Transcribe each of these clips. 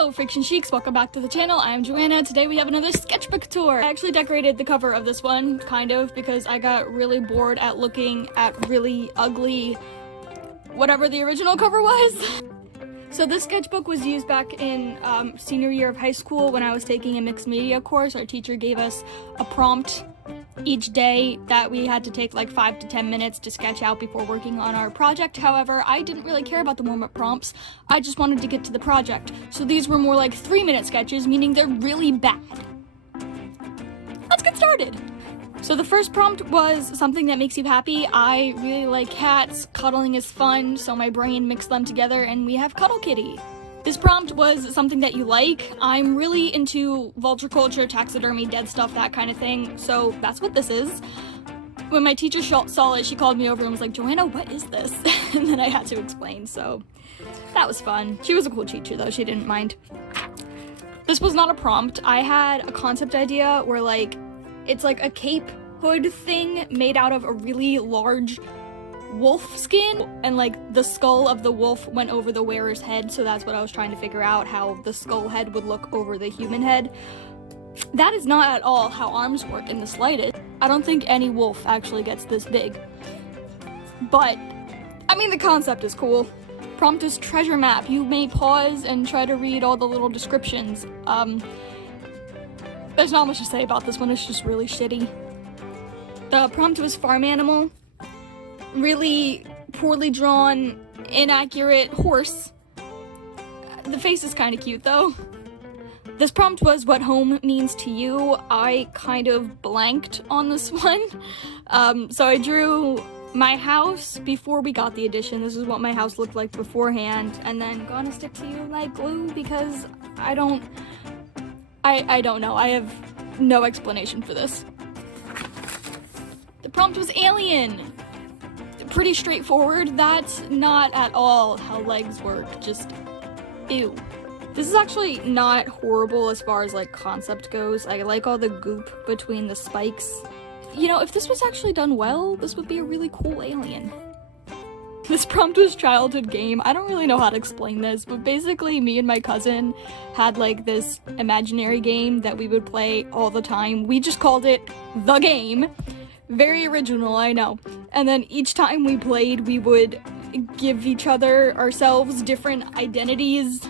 Hello, Fiction Sheiks, welcome back to the channel. I am Joanna. Today we have another sketchbook tour. I actually decorated the cover of this one, kind of, because I got really bored at looking at really ugly whatever the original cover was. So this sketchbook was used back in senior year of high school when I was taking a mixed media course. Our teacher gave us a prompt each day that we had to take like 5 to 10 minutes to sketch out before working on our project. However, I didn't really care about the warm-up prompts. I just wanted to get to the project. So these were more like 3-minute sketches, meaning they're really bad. Let's get started. So the first prompt was something that makes you happy. I really like cats. Cuddling is fun, so my brain mixed them together and we have Cuddle Kitty. This prompt was something that you like. I'm really into vulture culture, taxidermy, dead stuff, that kind of thing, so that's what this is. When my teacher saw it, she called me over and was like, Joanna, what is this? And then I had to explain, so that was fun. She was a cool teacher though, she didn't mind. This was not a prompt. I had a concept idea where like, it's like a cape hood thing made out of a really large wolf skin, and like the skull of the wolf went over the wearer's head, so that's what I was trying to figure out, how the skull head would look over the human head. That is not at all how arms work in the slightest. I don't think any wolf actually gets this big. But, I mean, the concept is cool. Prompt is treasure map. You may pause and try to read all the little descriptions. There's not much to say about this one, it's just really shitty. The prompt was farm animal. Really poorly drawn, inaccurate horse. The face is kind of cute though. This prompt was what home means to you. I kind of blanked on this one. So I drew my house before we got the addition. This is what my house looked like beforehand, and then gonna stick to you like glue because I don't know. I have no explanation for this. The prompt was alien. Pretty straightforward. That's not at all how legs work, just ew. This is actually not horrible as far as like concept goes. I like all the goop between the spikes. You know, if this was actually done well, this would be a really cool alien. This prompt was childhood game. I don't really know how to explain this, but basically me and my cousin had like this imaginary game that we would play all the time. We just called it The Game. Very original, I know. And then each time we played, we would give ourselves different identities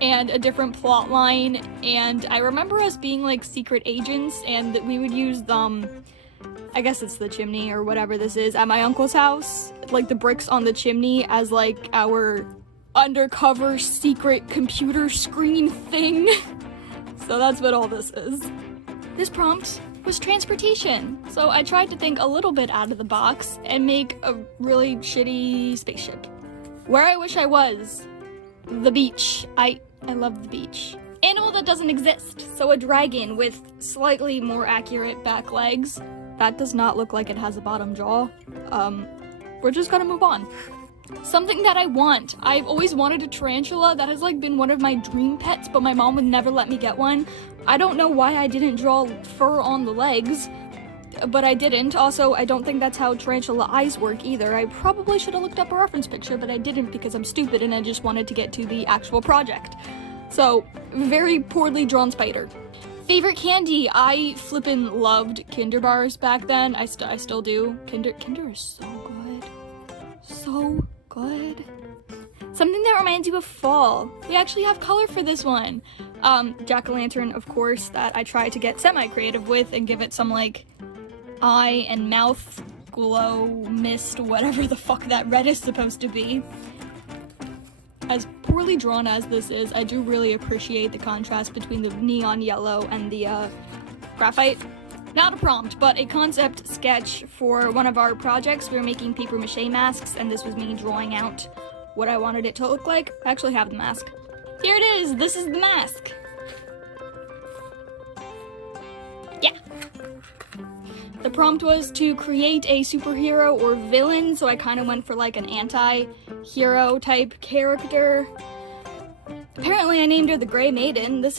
and a different plot line. And I remember us being like secret agents, and that we would use I guess it's the chimney or whatever this is, at my uncle's house, like the bricks on the chimney as like our undercover secret computer screen thing. So that's what all this is. This prompt was transportation. So I tried to think a little bit out of the box and make a really shitty spaceship. Where I wish I was, the beach. I love the beach. Animal that doesn't exist. So a dragon with slightly more accurate back legs. That does not look like it has a bottom jaw. We're just gonna move on. Something that I want. I've always wanted a tarantula. That has like been one of my dream pets, but my mom would never let me get one. I don't know why I didn't draw fur on the legs, but I didn't. Also, I don't think that's how tarantula eyes work either. I probably should have looked up a reference picture, but I didn't because I'm stupid and I just wanted to get to the actual project. So, very poorly drawn spider. Favorite candy? I flippin' loved Kinder bars back then. I still do. Kinder is so good. So good. Something that reminds you of fall. We actually have color for this one. Jack-o'-lantern, of course, that I tried to get semi-creative with and give it some, like, eye and mouth glow mist, whatever the fuck that red is supposed to be. As poorly drawn as this is, I do really appreciate the contrast between the neon yellow and the graphite. Not a prompt, but a concept sketch for one of our projects. We were making papier-mâché masks, and this was me drawing out what I wanted it to look like. I actually have the mask. Here it is! This is the mask! Yeah! The prompt was to create a superhero or villain, so I kind of went for like an anti-hero type character. Apparently I named her the Grey Maiden. This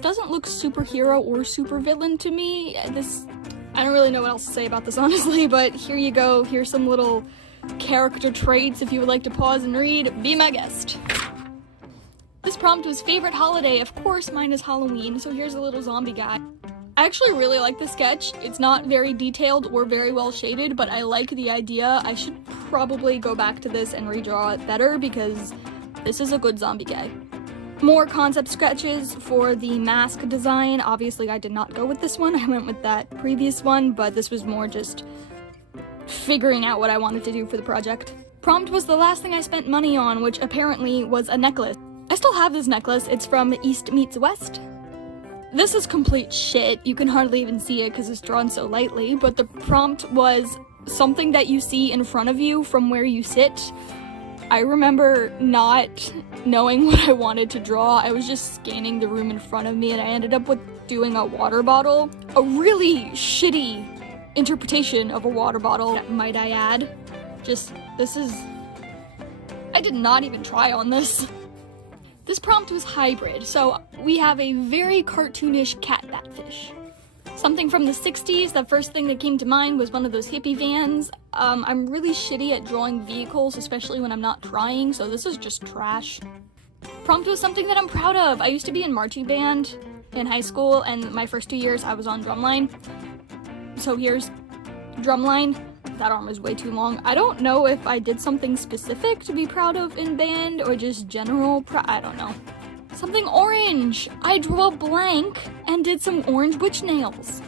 doesn't look superhero or supervillain to me. I don't really know what else to say about this, honestly, but here you go. Here's some little character traits. If you would like to pause and read, be my guest. This prompt was favorite holiday. Of course, mine is Halloween, so here's a little zombie guy. I actually really like the sketch. It's not very detailed or very well shaded, but I like the idea. I should probably go back to this and redraw it better because this is a good zombie guy. More concept sketches for the mask design. Obviously, I did not go with this one. I went with that previous one, but this was more just figuring out what I wanted to do for the project. Prompt was the last thing I spent money on, which apparently was a necklace. I still have this necklace. It's from East Meets West. This is complete shit. You can hardly even see it because it's drawn so lightly, but the prompt was something that you see in front of you from where you sit. I remember not knowing what I wanted to draw. I was just scanning the room in front of me and I ended up with doing a water bottle. A really shitty interpretation of a water bottle, might I add. I did not even try on this. This prompt was hybrid, so we have a very cartoonish cat batfish. Something from the 60s, the first thing that came to mind was one of those hippie vans. I'm really shitty at drawing vehicles, especially when I'm not trying, so this is just trash. Prompt was something that I'm proud of. I used to be in marching band in high school, and my first 2 years I was on drumline. So here's drumline. That arm is way too long. I don't know if I did something specific to be proud of in band, or just general I don't know. Something orange! I drew a blank and did some orange witch nails.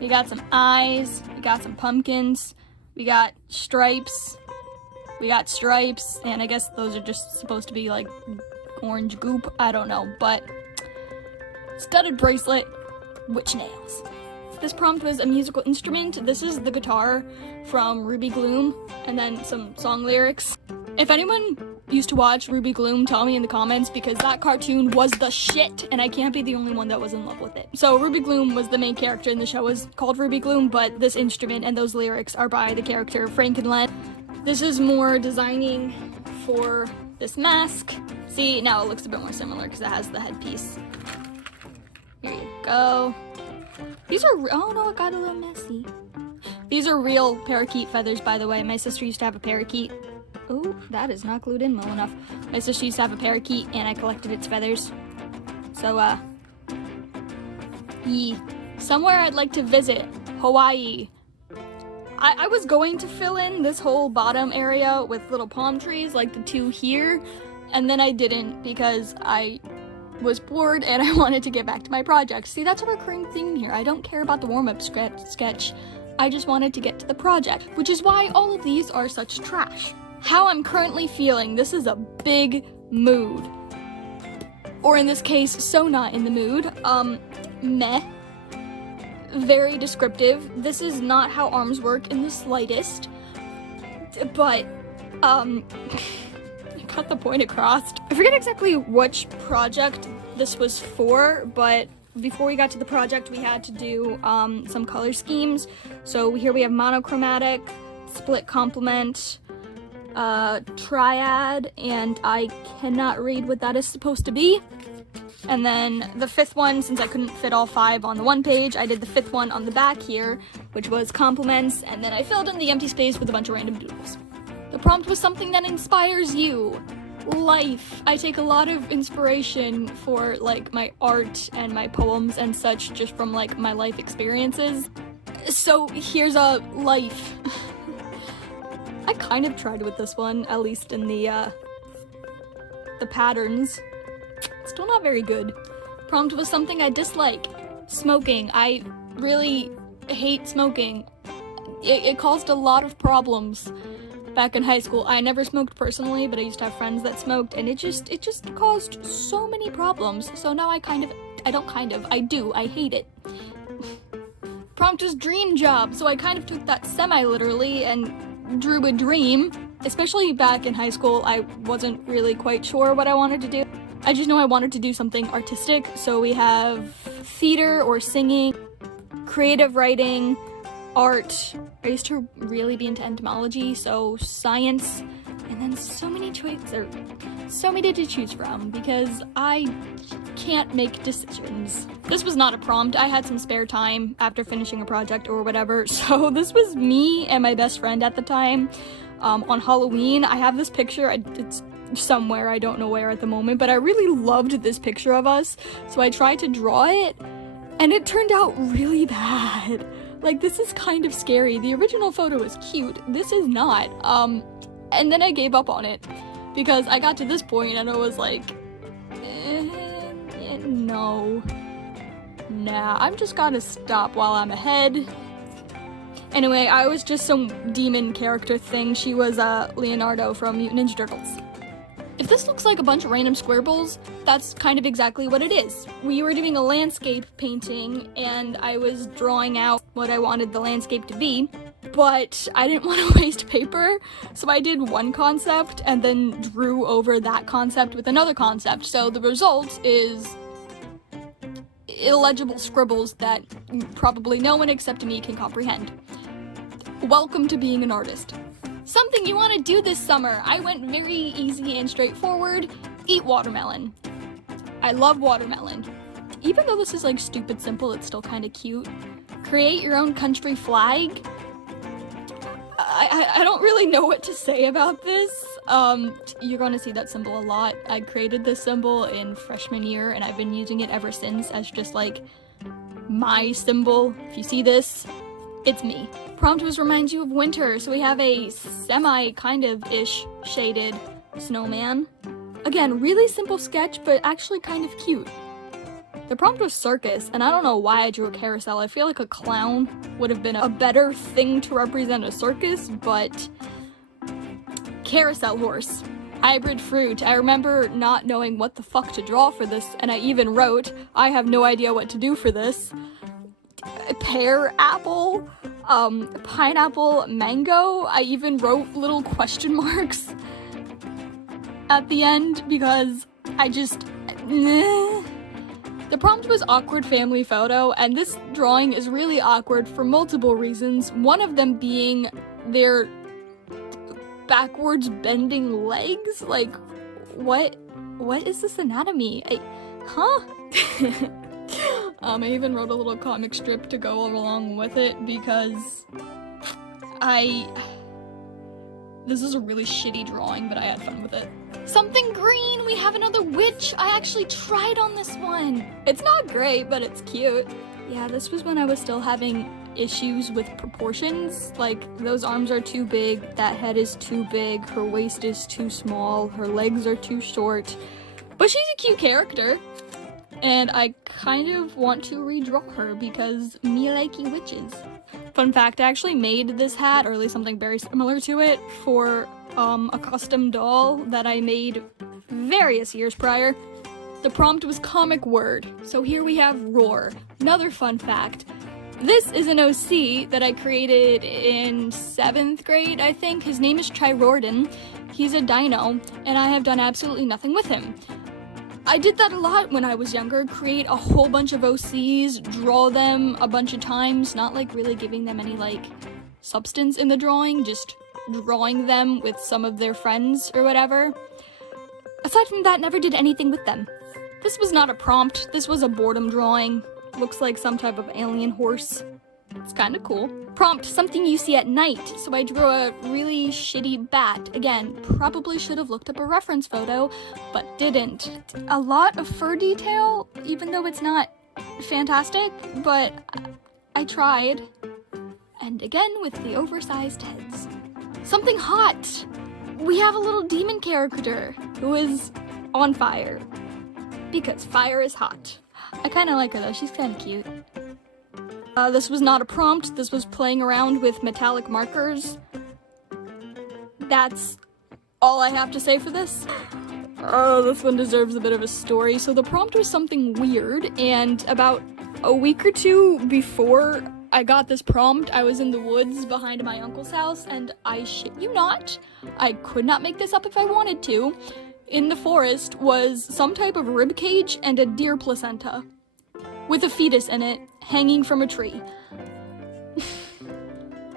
We got some eyes, we got some pumpkins, we got stripes, and I guess those are just supposed to be like orange goop, I don't know, but studded bracelet, witch nails. This prompt was a musical instrument. This is the guitar from Ruby Gloom, and then some song lyrics. If anyone used to watch Ruby Gloom, tell me in the comments, because that cartoon was the shit, and I can't be the only one that was in love with it. So Ruby Gloom was the main character in the show, was called Ruby Gloom, but this instrument and those lyrics are by the character Frankenlet. This is more designing for this mask. See, now it looks a bit more similar because it has the headpiece. Here you go. These are, oh no, it got a little messy. These are real parakeet feathers, by the way. My sister used to have a parakeet. Oh, that is not glued in well enough. My sister used to have a parakeet, and I collected its feathers. So, somewhere I'd like to visit, Hawaii. I was going to fill in this whole bottom area with little palm trees, like the two here, and then I didn't because I was bored and I wanted to get back to my project. See, that's a recurring theme here. I don't care about the warm-up sketch. I just wanted to get to the project, which is why all of these are such trash. How I'm currently feeling, this is a big mood. Or in this case, so not in the mood. Meh. Very descriptive. This is not how arms work in the slightest. But, cut the point across. I forget exactly which project this was for, but before we got to the project, we had to do some color schemes. So here we have monochromatic, split complement, triad, and I cannot read what that is supposed to be. And then the fifth one, since I couldn't fit all 5 on the one page, I did the 5th one on the back here, which was complements, and then I filled in the empty space with a bunch of random doodles. The prompt was something that inspires you. Life. I take a lot of inspiration for, like, my art and my poems and such just from, like, my life experiences. So here's a life. I kind of tried with this one, at least in the patterns. Still not very good. Prompt was something I dislike. Smoking. I really hate smoking. It caused a lot of problems back in high school. I never smoked personally, but I used to have friends that smoked, and it just caused so many problems. So now I do. I hate it. Prompt was dream job, so I kind of took that semi-literally and drew a dream. Especially back in high school, I wasn't really quite sure what I wanted to do. I just know I wanted to do something artistic, so we have theater or singing, creative writing, art. I used to really be into entomology, so science, and then so many to choose from because I can't make decisions. This was not a prompt. I had some spare time after finishing a project or whatever, so this was me and my best friend at the time. on Halloween. I have this picture, it's somewhere, I don't know where at the moment, but I really loved this picture of us, so I tried to draw it, and it turned out really bad. Like, this is kind of scary. The original photo is cute, this is not. And then I gave up on it, because I got to this point and I was like, no. Nah, I'm just gonna stop while I'm ahead. Anyway, I was just some demon character thing. She was Leonardo from Mutant Ninja Turtles. If this looks like a bunch of random squirrels, that's kind of exactly what it is. We were doing a landscape painting, and I was drawing out what I wanted the landscape to be, but I didn't want to waste paper, so I did one concept and then drew over that concept with another concept. So the result is illegible scribbles that probably no one except me can comprehend. Welcome to being an artist. Something you want to do this summer. I went very easy and straightforward. Eat watermelon. I love watermelon. Even though this is like stupid simple, it's still kind of cute. Create your own country flag. I don't really know what to say about this. You're gonna see that symbol a lot. I created this symbol in freshman year, and I've been using it ever since as just like my symbol. If you see this, it's me. Prompt was reminds you of winter, so we have a semi kind of ish shaded snowman. Again, really simple sketch, but actually kind of cute. The prompt was circus, and I don't know why I drew a carousel. I feel like a clown would have been a better thing to represent a circus, but carousel horse. Hybrid fruit. I remember not knowing what the fuck to draw for this, and I even wrote, I have no idea what to do for this. Pear, apple, pineapple, mango. I even wrote little question marks at the end because I just... The prompt was awkward family photo, and this drawing is really awkward for multiple reasons, one of them being their backwards bending legs. Like, what is this anatomy? I even wrote a little comic strip to go along with it because this is a really shitty drawing, but I had fun with it. Something green! We have another witch! I actually tried on this one! It's not great, but it's cute. Yeah, this was when I was still having issues with proportions. Like, those arms are too big, that head is too big, her waist is too small, her legs are too short. But she's a cute character. And I kind of want to redraw her because me likey witches. Fun fact, I actually made this hat, or at least something very similar to it, for a custom doll that I made various years prior. The prompt was comic word, so here we have roar. Another fun fact, this is an OC that I created in 7th grade, I think. His name is Chirorden. He's a dino, and I have done absolutely nothing with him. I did that a lot when I was younger, create a whole bunch of OCs, draw them a bunch of times, not like really giving them any like substance in the drawing, just drawing them with some of their friends or whatever. Aside from that, never did anything with them. This was not a prompt, this was a boredom drawing. Looks like some type of alien horse. It's kind of cool. Prompt, something you see at night. So I drew a really shitty bat. Again, probably should have looked up a reference photo, but didn't. A lot of fur detail, even though it's not fantastic, but I tried. And again, with the oversized heads. Something hot. We have a little demon character who is on fire. Because fire is hot. I kind of like her though, she's kind of cute. This was not a prompt, this was playing around with metallic markers. That's all I have to say for this. Oh, this one deserves a bit of a story. So the prompt was something weird, and about a week or two before I got this prompt, I was in the woods behind my uncle's house, and I shit you not, I could not make this up if I wanted to. In the forest was some type of rib cage and a deer placenta, with a fetus in it, hanging from a tree.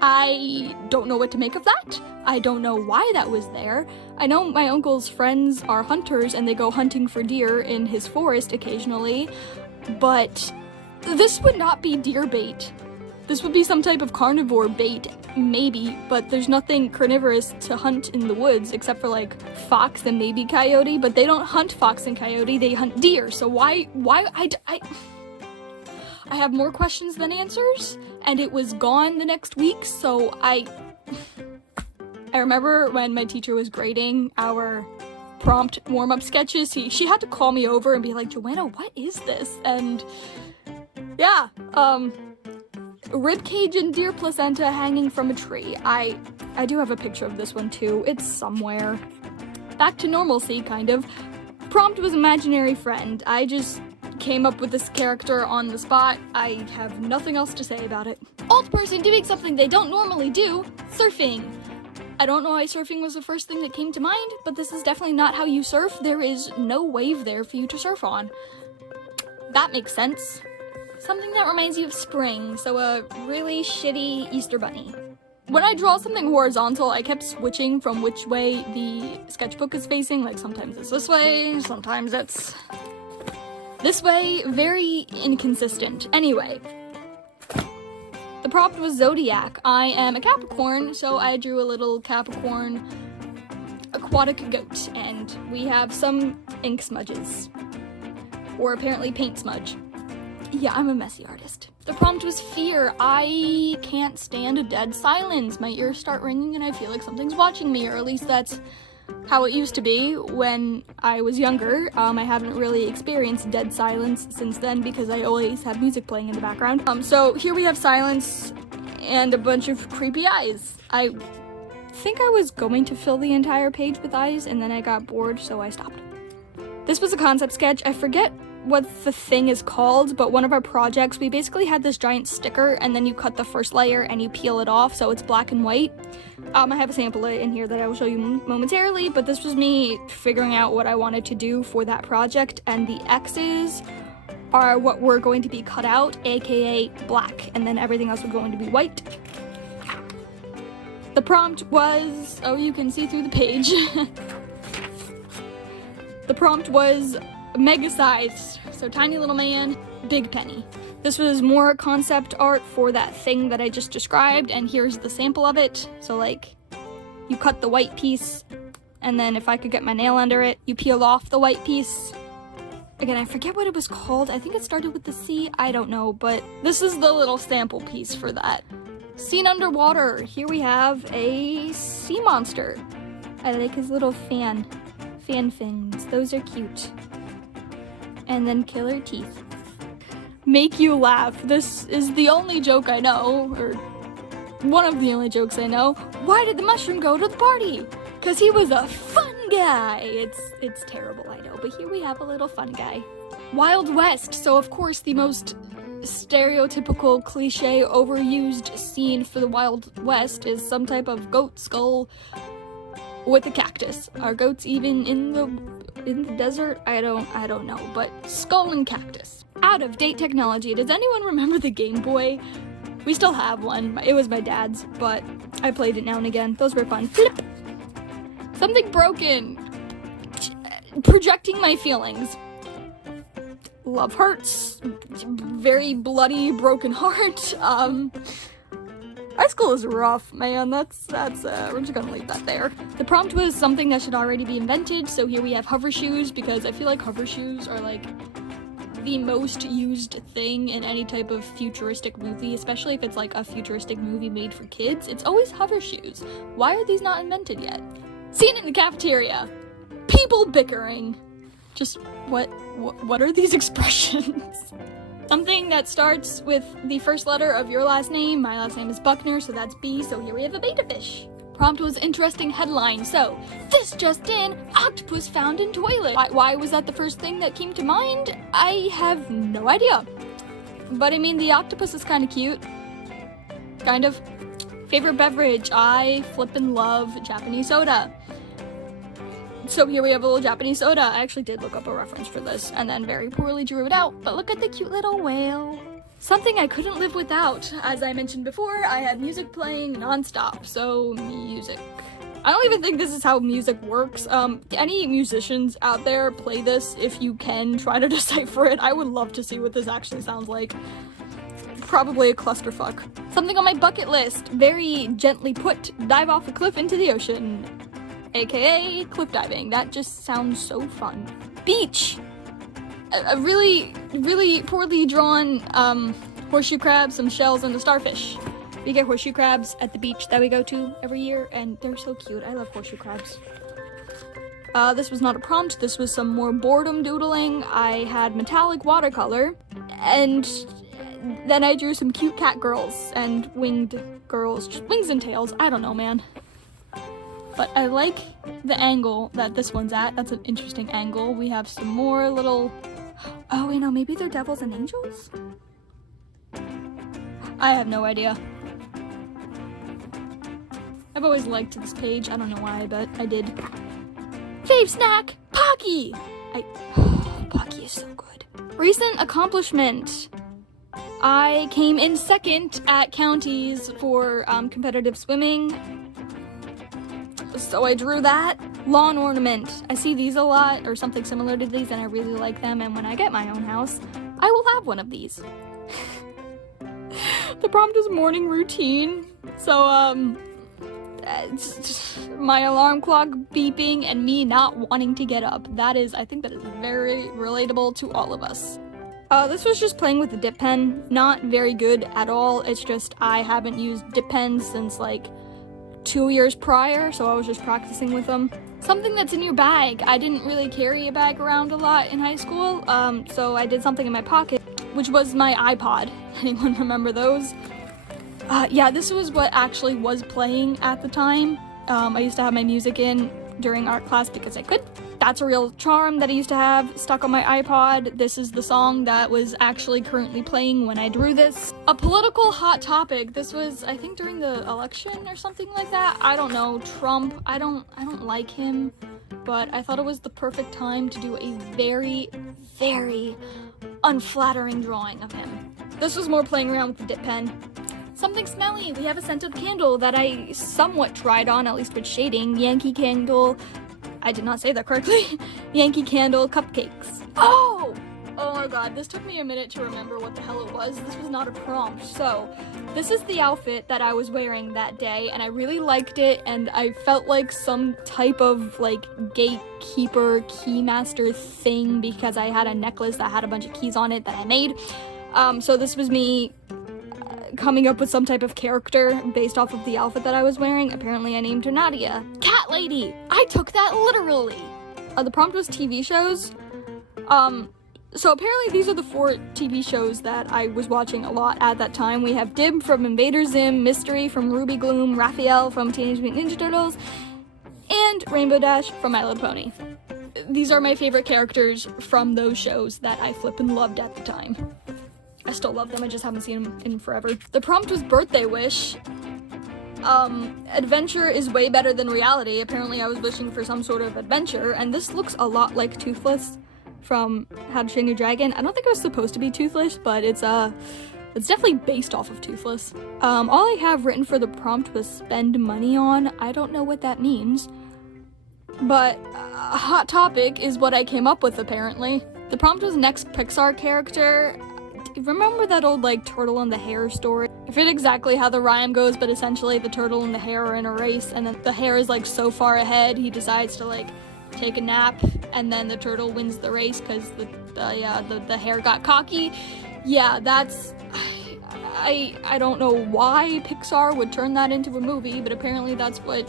I don't know what to make of that. I don't know why that was there. I know my uncle's friends are hunters and they go hunting for deer in his forest occasionally, but this would not be deer bait. This would be some type of carnivore bait, maybe, but there's nothing carnivorous to hunt in the woods except for like fox and maybe coyote, but they don't hunt fox and coyote, they hunt deer. So why I have more questions than answers, and it was gone the next week, so I remember when my teacher was grading our prompt warm-up sketches, she had to call me over and be like, "Joanna, what is this?" And yeah, ribcage and deer placenta hanging from a tree. I do have a picture of this one too. It's somewhere. Back to normalcy, kind of. Prompt was imaginary friend. I just came up with this character on the spot. I have nothing else to say about it. Old person doing something they don't normally do. Surfing. I don't know why surfing was the first thing that came to mind, but this is definitely not how you surf. There is no wave there for you to surf on. That makes sense. Something that reminds you of spring, so a really shitty Easter bunny. When I draw something horizontal, I kept switching from which way the sketchbook is facing. Like sometimes it's this way, sometimes it's this way. Very inconsistent. Anyway. The prompt was Zodiac. I am a Capricorn, so I drew a little Capricorn aquatic goat, and we have some ink smudges. Or apparently paint smudge. Yeah, I'm a messy artist. The prompt was fear. I can't stand a dead silence. My ears start ringing and I feel like something's watching me, or at least that's how it used to be when I was younger. I haven't really experienced dead silence since then because I always have music playing in the background. So here we have silence and a bunch of creepy eyes. I think I was going to fill the entire page with eyes and then I got bored, so I stopped. This was a concept sketch. I forget what the thing is called, but one of our projects, we basically had this giant sticker and then you cut the first layer and you peel it off so it's black and white. I have a sample in here that I will show you momentarily, but this was me figuring out what I wanted to do for that project, and the X's are what were going to be cut out, aka black, and then everything else was going to be white. The prompt was, oh, you can see through the page. The prompt was mega sized, so tiny little man, big penny. This was more concept art for that thing that I just described, and here's the sample of it. So like, you cut the white piece, and then if I could get my nail under it, you peel off the white piece. Again, I forget what it was called. I think it started with the C, I don't know, but this is the little sample piece for that. Scene underwater. Here we have a sea monster. I like his little fan fins. Those are cute. And then killer teeth. Make you laugh. This is the only joke I know, or one of the only jokes I know. Why did the mushroom go to the party? Because he was a fun guy. It's terrible, I know, but here we have a little fun guy. Wild West. So of course the most stereotypical, cliche, overused scene for the Wild West is some type of goat skull with a cactus. Are goats even in the desert? I don't know, but skull and cactus. Out of date technology. Does anyone remember the Game Boy? We still have one. It was my dad's, but I played it now and again. Those were fun. Flip. Something broken. Projecting my feelings. Love hurts. Very bloody, broken heart. High school is rough, man. We're just gonna leave that there. The prompt was something that should already be invented, so here we have hover shoes, because I feel like hover shoes are like the most used thing in any type of futuristic movie, especially if it's like a futuristic movie made for kids. It's always hover shoes. Why are these not invented yet? Scene in the cafeteria. People bickering. Just what are these expressions? Something that starts with the first letter of your last name. My last name is Buckner, so that's B, so here we have a beta fish. Prompt was interesting headline. So, this just in, octopus found in toilet. Why was that the first thing that came to mind? I have no idea. But I mean, the octopus is kind of cute. Kind of. Favorite beverage? I flippin' love Japanese soda. So here we have a little Japanese soda. I actually did look up a reference for this and then very poorly drew it out, but look at the cute little whale. Something I couldn't live without. As I mentioned before, I have music playing nonstop, so music. I don't even think this is how music works. Any musicians out there, play this if you can, try to decipher it. I would love to see what this actually sounds like. probably a clusterfuck. Something on my bucket list, very gently put, dive off a cliff into the ocean. AKA cliff diving. That just sounds so fun. Beach! A really, really poorly drawn horseshoe crab, some shells, and a starfish. We get horseshoe crabs at the beach that we go to every year, and they're so cute. I love horseshoe crabs. This was not a prompt, this was some more boredom doodling. I had metallic watercolor, and then I drew some cute cat girls and winged girls. Just wings and tails, I don't know, man. But I like the angle that this one's at. That's an interesting angle. We have some more little... Oh, wait, no, maybe they're devils and angels? I have no idea. I've always liked this page. I don't know why, but I did. Fave snack! Pocky! Pocky is so good. Recent accomplishment. I came in second at counties for competitive swimming. So I drew that. Lawn ornament. I see these a lot, or something similar to these, and I really like them, and when I get my own house, I will have one of these. The prompt is morning routine, so, it's just my alarm clock beeping and me not wanting to get up. I think that is very relatable to all of us. This was just playing with the dip pen. Not very good at all. It's just I haven't used dip pens since, like, 2 years prior, so I was just practicing with them. Something that's in your bag. I didn't really carry a bag around a lot in high school, so I did something in my pocket, which was my iPod. Anyone remember those? Yeah, this was what actually was playing at the time. I used to have my music in during art class because I could. That's a real charm that I used to have stuck on my iPod. This is the song that was actually currently playing when I drew this. A political hot topic. This was, I think, during the election or something like that. I don't know. Trump. I don't like him, but I thought it was the perfect time to do a very, very unflattering drawing of him. This was more playing around with the dip pen. Something smelly. We have a scented candle that I somewhat tried on, at least with shading. Yankee Candle. I did not say that correctly. Yankee Candle cupcakes. Oh! Oh my god, this took me a minute to remember what the hell it was. This was not a prompt. So, this is the outfit that I was wearing that day, and I really liked it, and I felt like some type of, like, gatekeeper, keymaster thing because I had a necklace that had a bunch of keys on it that I made. So this was me coming up with some type of character based off of the outfit that I was wearing. Apparently I named her Nadia. Cat lady! I took that literally! The prompt was TV shows. So apparently these are the 4 TV shows that I was watching a lot at that time. We have Dib from Invader Zim, Mystery from Ruby Gloom, Raphael from Teenage Mutant Ninja Turtles, and Rainbow Dash from My Little Pony. These are my favorite characters from those shows that I flippin' loved at the time. I still love them, I just haven't seen them in forever. The prompt was birthday wish. Adventure is way better than reality. Apparently I was wishing for some sort of adventure, and this looks a lot like Toothless from How to Train Your Dragon. I don't think it was supposed to be Toothless, but it's definitely based off of Toothless. All I have written for the prompt was spend money on. I don't know what that means, but a hot topic is what I came up with apparently. The prompt was next Pixar character. Remember that old, like, turtle and the hare story? I forget exactly how the rhyme goes, but essentially the turtle and the hare are in a race, and then the hare is, like, so far ahead, he decides to, like, take a nap, and then the turtle wins the race because the hare got cocky. Yeah, that's... I don't know why Pixar would turn that into a movie, but apparently that's what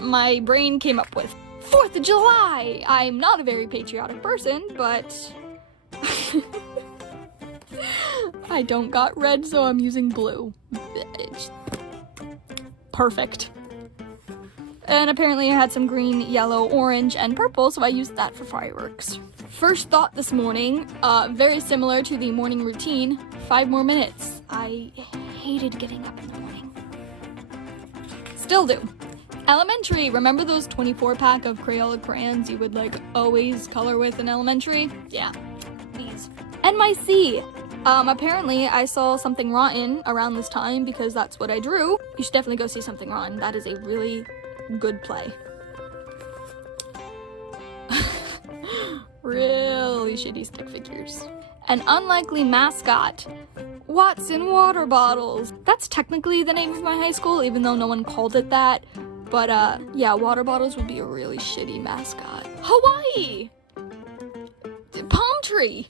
my brain came up with. 4th of July! I'm not a very patriotic person, but... I don't got red, so I'm using blue. It's perfect. And apparently I had some green, yellow, orange, and purple, so I used that for fireworks. First thought this morning, very similar to the morning routine, 5 more minutes. I hated getting up in the morning. Still do. Elementary, remember those 24-pack of Crayola crayons you would, like, always color with in elementary? Yeah, these. NYC. Apparently I saw Something Rotten around this time because that's what I drew. You should definitely go see Something Rotten. That is a really good play. Really shitty stick figures. An unlikely mascot. Watson water bottles. That's technically the name of my high school, even though no one called it that. But yeah, water bottles would be a really shitty mascot. Hawaii! Palm tree!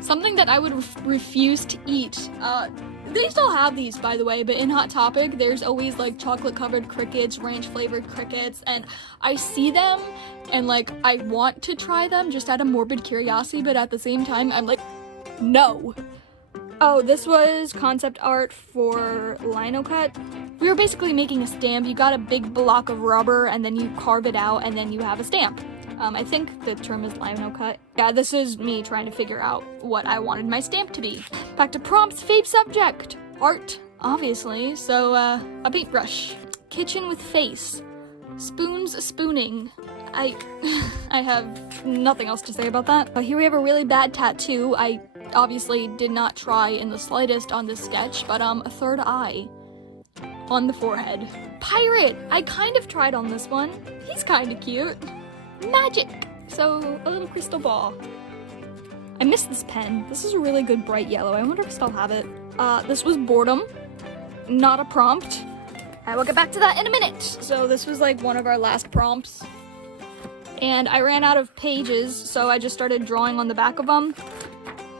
Something that I would refuse to eat. They still have these, by the way, but in Hot Topic, there's always like chocolate-covered crickets, ranch-flavored crickets, and I see them, and like, I want to try them just out of morbid curiosity, but at the same time, I'm like, no. Oh, this was concept art for Lino Cut. We were basically making a stamp. You got a big block of rubber, and then you carve it out, and then you have a stamp. I think the term is Lino Cut. Yeah, this is me trying to figure out what I wanted my stamp to be. Back to prompts, fave subject. Art, obviously, so a paintbrush. Kitchen with face. Spoons spooning. I have nothing else to say about that. Here we have a really bad tattoo. I obviously did not try in the slightest on this sketch, but a third eye on the forehead. Pirate! I kind of tried on this one. He's kind of cute. Magic! So, a little crystal ball. I missed this pen. This is a really good bright yellow. I wonder if I still have it. This was boredom, not a prompt. I will get back to that in a minute. So this was like one of our last prompts. And I ran out of pages, so I just started drawing on the back of them.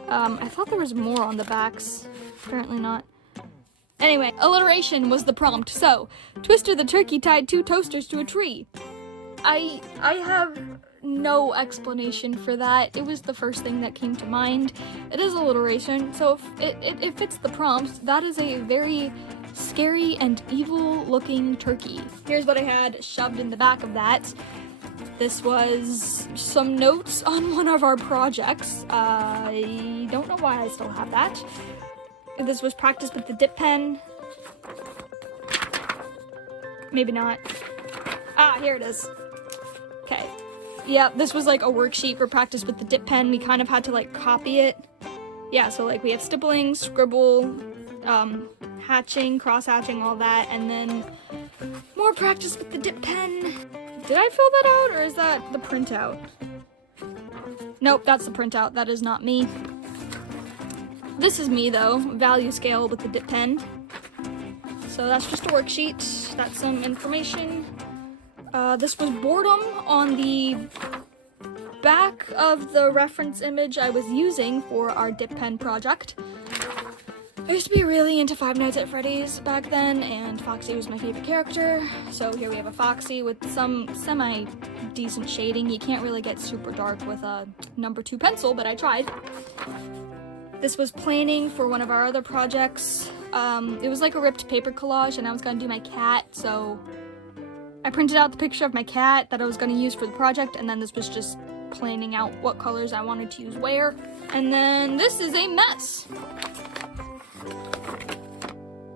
I thought there was more on the backs. Apparently not. Anyway, alliteration was the prompt. So, Twister the turkey tied 2 toasters to a tree. I have no explanation for that. It was the first thing that came to mind. It is alliteration, so if it fits the prompt, that is a very scary and evil looking turkey. Here's what I had shoved in the back of that. This was some notes on one of our projects. I don't know why I still have that. This was practice with the dip pen. Maybe not. Ah, here it is. Okay. Yeah, this was like a worksheet for practice with the dip pen. We kind of had to like copy it. Yeah, so like we have stippling, scribble, hatching, cross-hatching, all that, and then more practice with the dip pen. Did I fill that out, or is that the printout? Nope, that's the printout. That is not me. This is me, though. Value scale with the dip pen. So that's just a worksheet. That's some information. This was boredom on the back of the reference image I was using for our dip pen project. I used to be really into Five Nights at Freddy's back then, and Foxy was my favorite character. So here we have a Foxy with some semi-decent shading. You can't really get super dark with a number 2 pencil, but I tried. This was planning for one of our other projects. It was like a ripped paper collage, and I was gonna do my cat, so I printed out the picture of my cat that I was gonna use for the project, and then this was just planning out what colors I wanted to use where. And then this is a mess.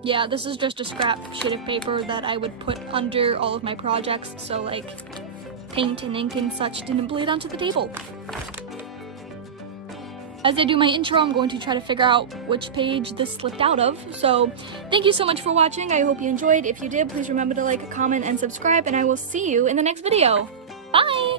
Yeah, this is just a scrap sheet of paper that I would put under all of my projects, so like paint and ink and such didn't bleed onto the table. As I do my intro, I'm going to try to figure out which page this slipped out of. So, thank you so much for watching. I hope you enjoyed. If you did, please remember to like, comment, and subscribe, and I will see you in the next video. Bye!